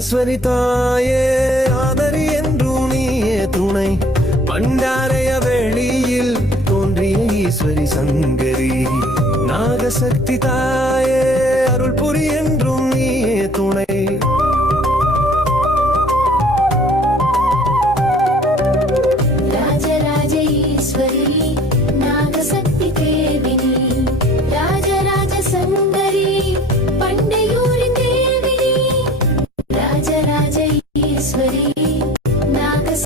மகேஸ்வரி தாயே ஆதரி என்றும் நீயே துணை பண்டாரைய வெளியில் தோன்றிய ஈஸ்வரி சங்கரி நாகசக்தி தாயே அருள் புரி